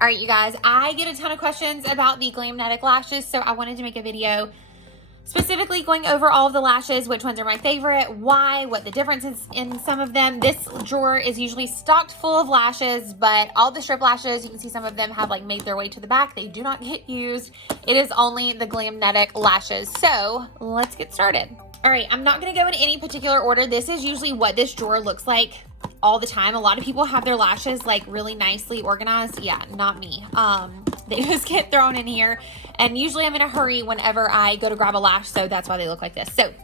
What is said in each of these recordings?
All right, you guys, I get a ton of questions about the Glamnetic lashes, so I wanted to make a video specifically going over all of the lashes, which ones are my favorite, why, what the difference is in some of them. This drawer is usually stocked full of lashes, but all the strip lashes, you can see some of them have like made their way to the back. They do not get used. It is only the Glamnetic lashes. So let's get started. All right, I'm not gonna go in any particular order. This is usually what this drawer looks like all the time. A lot of people have their lashes like really nicely organized. Yeah, not me. They just get thrown in here, and usually I'm in a hurry whenever I go to grab a lash, so that's why they look like this. So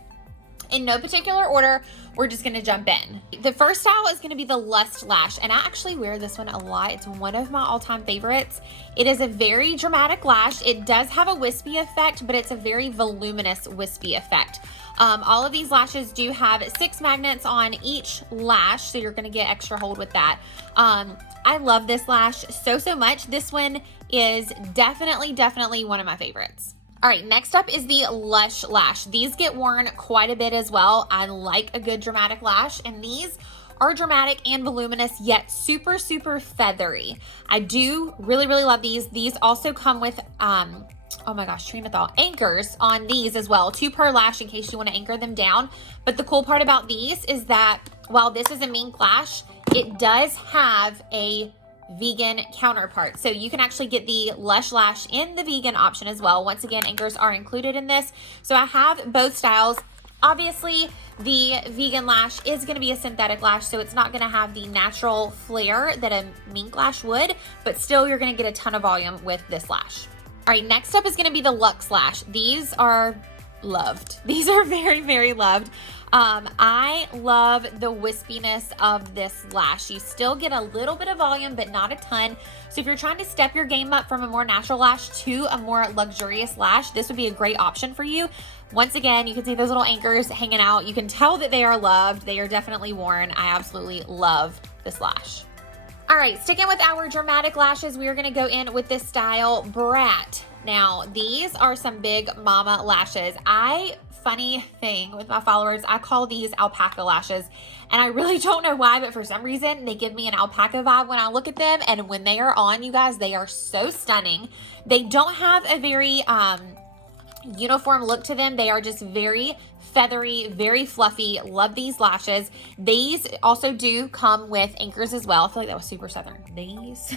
in no particular order, we're just gonna jump in. The first style is gonna be the Lush Lash, and I actually wear this one a lot. It's one of my all-time favorites. It is a very dramatic lash. It does have a wispy effect, but it's a very voluminous wispy effect. All of these lashes do have 6 magnets on each lash, so you're gonna get extra hold with that. I love this lash so much. This one is definitely one of my favorites. All right, next up is the Lush Lash. These get worn quite a bit as well. I like a good dramatic lash, and these are dramatic and voluminous, yet super feathery. I do really love these. These also come with, oh my gosh, train of thought, anchors on these as well, 2 per lash in case you want to anchor them down. But the cool part about these is that while this is a mink lash, it does have a vegan counterpart. So you can actually get the Lush Lash in the vegan option as well. Once again, anchors are included in this. So I have both styles. Obviously, the vegan lash is going to be a synthetic lash, so it's not going to have the natural flare that a mink lash would, but still you're going to get a ton of volume with this lash. All right, next up is going to be the Lux Lash. These are loved. These are very loved. I love the wispiness of this lash. You still get a little bit of volume, but not a ton. So if you're trying to step your game up from a more natural lash to a more luxurious lash, this would be a great option for you. Once again, you can see those little anchors hanging out. You can tell that they are loved. They are definitely worn. I absolutely love this lash. All right, sticking with our dramatic lashes, we are gonna go in with this style, Brat. Now, these are some big mama lashes. Funny thing with my followers, I call these alpaca lashes, and I really don't know why, but for some reason, they give me an alpaca vibe when I look at them, and when they are on, you guys, they are so stunning. They don't have a very uniform look to them. They are just very feathery, very fluffy. Love these lashes. These also do come with anchors as well. I feel like that was super southern. These.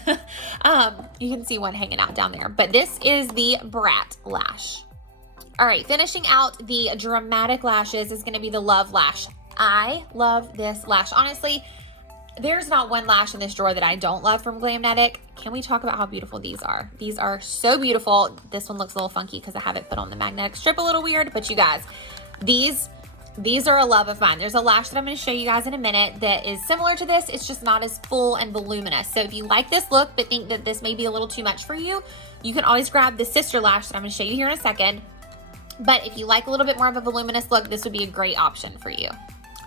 You can see one hanging out down there, but this is the Brat lash. All right, finishing out the dramatic lashes is gonna be the Love Lash. I love this lash. Honestly, there's not one lash in this drawer that I don't love from Glamnetic. Can we talk about how beautiful these are? These are so beautiful. This one looks a little funky because I have it put on the magnetic strip a little weird, but you guys, these are a love of mine. There's a lash that I'm gonna show you guys in a minute that is similar to this. It's just not as full and voluminous. So if you like this look but think that this may be a little too much for you, you can always grab the sister lash that I'm gonna show you here in a second. But if you like a little bit more of a voluminous look, this would be a great option for you.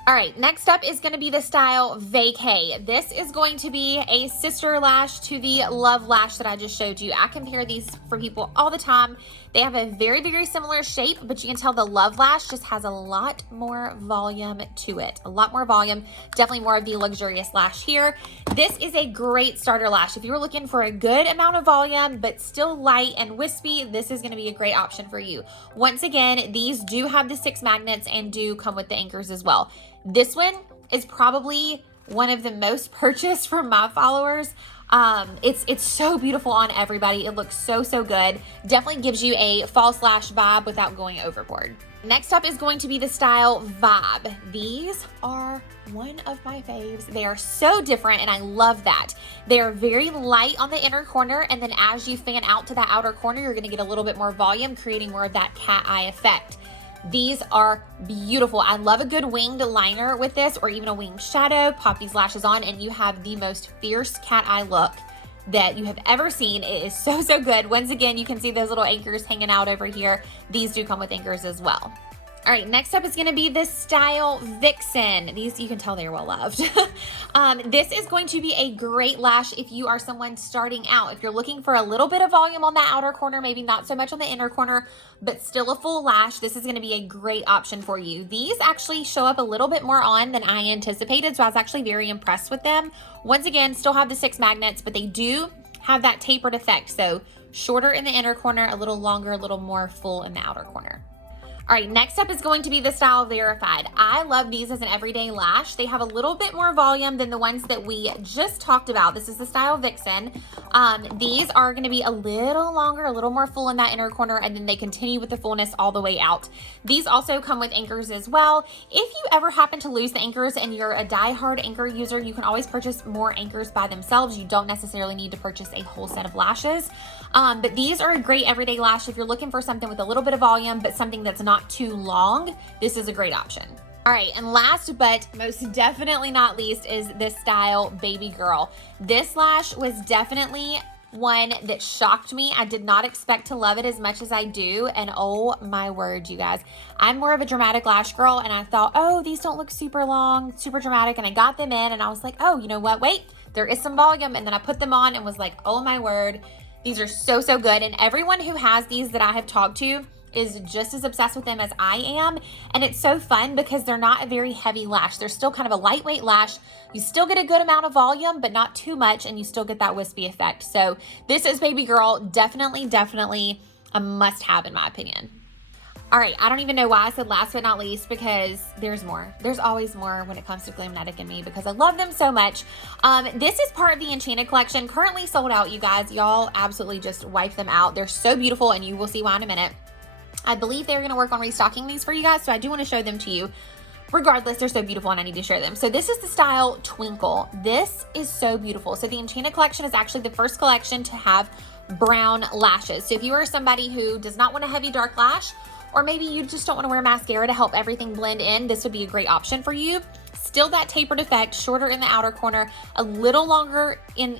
All right, next up is gonna be the style Vacay. This is going to be a sister lash to the Love Lash that I just showed you. I compare these for people all the time. They have a very similar shape, but you can tell the Love Lash just has a lot more volume to it. A lot more volume, definitely more of the luxurious lash here. This is a great starter lash. If you were looking for a good amount of volume, but still light and wispy, this is gonna be a great option for you. Once again, these do have the 6 magnets and do come with the anchors as well. This one is probably one of the most purchased from my followers. It's so beautiful on everybody. It looks so good. Definitely gives you a false lash vibe without going overboard. Next up is going to be the style Vibe. These are one of my faves. They are so different, and I love that. They are very light on the inner corner, and then as you fan out to that outer corner, you're gonna get a little bit more volume, creating more of that cat eye effect. These are beautiful. I love a good winged liner with this, or even a winged shadow. Pop these lashes on and you have the most fierce cat eye look that you have ever seen. It is so good. Once again, you can see those little anchors hanging out over here. These do come with anchors as well. All right, next up is gonna be this style Vixen. These, you can tell they're well loved. This is going to be a great lash if you are someone starting out. If you're looking for a little bit of volume on that outer corner, maybe not so much on the inner corner, but still a full lash, this is gonna be a great option for you. These actually show up a little bit more on than I anticipated, so I was actually very impressed with them. Once again, still have the 6 magnets, but they do have that tapered effect. So shorter in the inner corner, a little longer, a little more full in the outer corner. All right, next up is going to be the style Verified. I love these as an everyday lash. They have a little bit more volume than the ones that we just talked about. This is the style Vixen. These are going to be a little longer, a little more full in that inner corner, and then they continue with the fullness all the way out. These also come with anchors as well. If you ever happen to lose the anchors and you're a die-hard anchor user, you can always purchase more anchors by themselves. You don't necessarily need to purchase a whole set of lashes. But these are a great everyday lash. If you're looking for something with a little bit of volume, but something that's not too long, this is a great option. All right, and last but most definitely not least is this style Baby Girl. This lash was definitely one that shocked me. I did not expect to love it as much as I do, and oh my word, you guys. I'm more of a dramatic lash girl, and I thought, oh, these don't look super long, super dramatic, and I got them in, and I was like, oh, you know what, wait, there is some volume, and then I put them on and was like, oh my word, these are so, so good, and everyone who has these that I have talked to is just as obsessed with them as I am. And it's so fun because they're not a very heavy lash. They're still kind of a lightweight lash. You still get a good amount of volume, but not too much, and you still get that wispy effect. So this is Baby Girl, definitely a must-have in my opinion. All right, I don't even know why I said last but not least, because there's more. There's always more when it comes to Glamnetic and me because I love them so much. This is part of the Enchanted collection, currently sold out, you guys. Y'all absolutely just wipe them out. They're so beautiful, and you will see why in a minute. I believe they're going to work on restocking these for you guys, so I do want to show them to you. Regardless, they're so beautiful and I need to share them. So this is the style Twinkle. This is so beautiful. So the Enchanted collection is actually the first collection to have brown lashes. So if you are somebody who does not want a heavy dark lash, or maybe you just don't want to wear mascara to help everything blend in, this would be a great option for you. Still that tapered effect, shorter in the outer corner, a little longer in,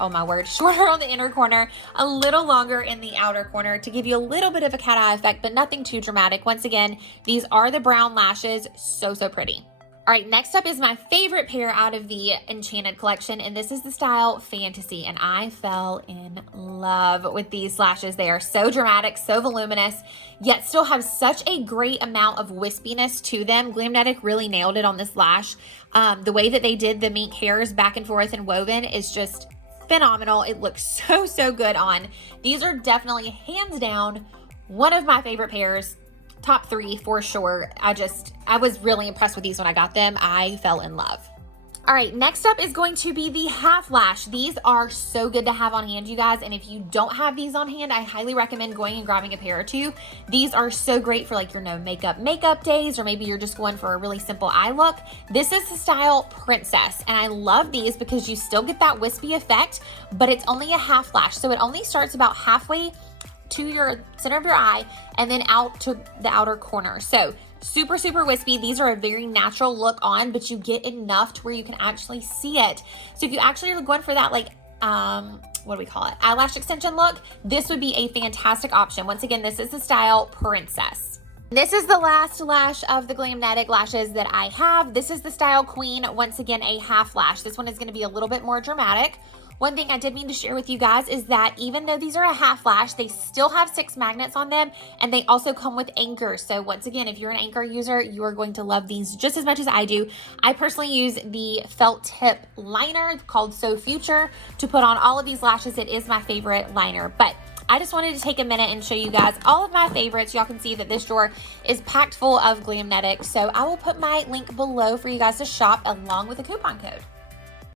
oh my word, shorter on the inner corner, a little longer in the outer corner to give you a little bit of a cat eye effect, but nothing too dramatic. Once again, these are the brown lashes, so, so pretty. All right, next up is my favorite pair out of the Enchanted collection, and this is the style Fantasy, and I fell in love with these lashes. They are so dramatic, so voluminous, yet still have such a great amount of wispiness to them. Glamnetic really nailed it on this lash. The way that they did the mink hairs back and forth and woven is just phenomenal. It looks so, so good on. These are definitely, hands down, one of my favorite pairs. Top 3 for sure. I was really impressed with these when I got them. I fell in love. All right, next up is going to be the half lash. These are so good to have on hand, you guys. And if you don't have these on hand, I highly recommend going and grabbing a pair or two. These are so great for like your no makeup days, or maybe you're just going for a really simple eye look. This is the style Princess, and I love these because you still get that wispy effect, but it's only a half lash. So it only starts about halfway to your center of your eye and then out to the outer corner. So super, super wispy. These are a very natural look on, but you get enough to where you can actually see it. So if you actually are going for that, like, what do we call it? Eyelash extension look, this would be a fantastic option. Once again, this is the style Princess. This is the last lash of the Glamnetic lashes that I have. This is the style Queen. Once again, a half lash. This one is going to be a little bit more dramatic. One thing I did mean to share with you guys is that even though these are a half lash, they still have 6 magnets on them, and they also come with anchors. So once again, if you're an anchor user, you are going to love these just as much as I do. I personally use the felt tip liner called So Future to put on all of these lashes. It is my favorite liner, but I just wanted to take a minute and show you guys all of my favorites. Y'all can see that this drawer is packed full of Glamnetic, so I will put my link below for you guys to shop along with a coupon code.